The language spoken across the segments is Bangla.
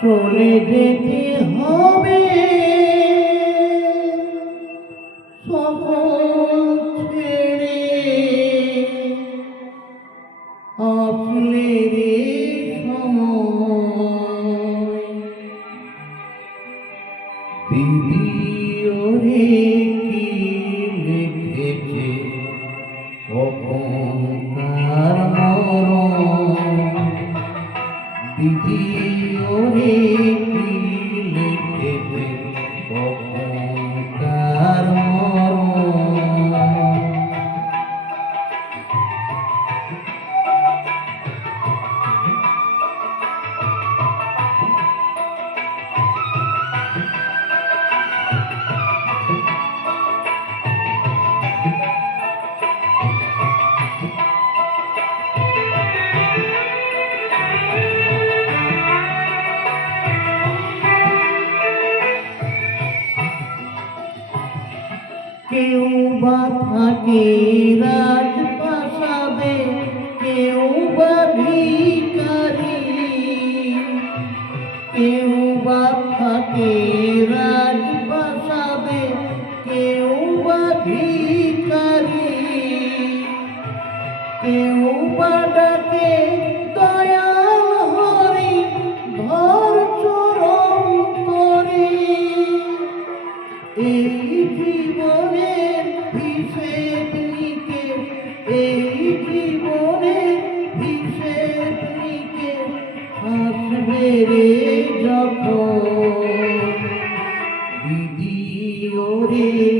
চলে যেতে হবে। সকল ছেড়ে আসলে রে কি লিখেছে কখন তার মরণ বিধিওরে কেউ বা থাকে রাজপ্রাসাদে কেউ বা ভিখারি। কেউ বা থাকে রাজপ্রাসাদে কেউ বা ভিখারি। কেউ বা ডাকে Senhor.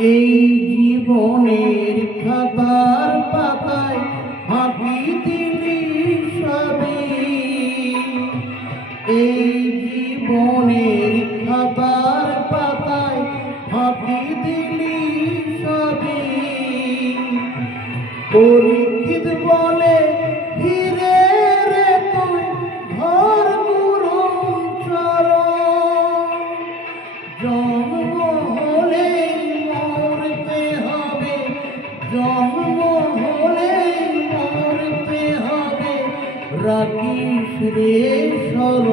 এই জীবনের খাতার পাতায় হাঁটি দিলি সবে এই জীবনের খাতার পাতায় হাঁটি দিলি জন্ম হলে মরতে হবে রাখিস রে সর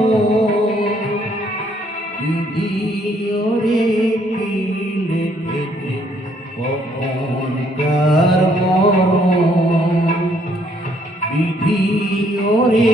দিদিওরে কি লিখেছে কখন কার মর বিধিওরে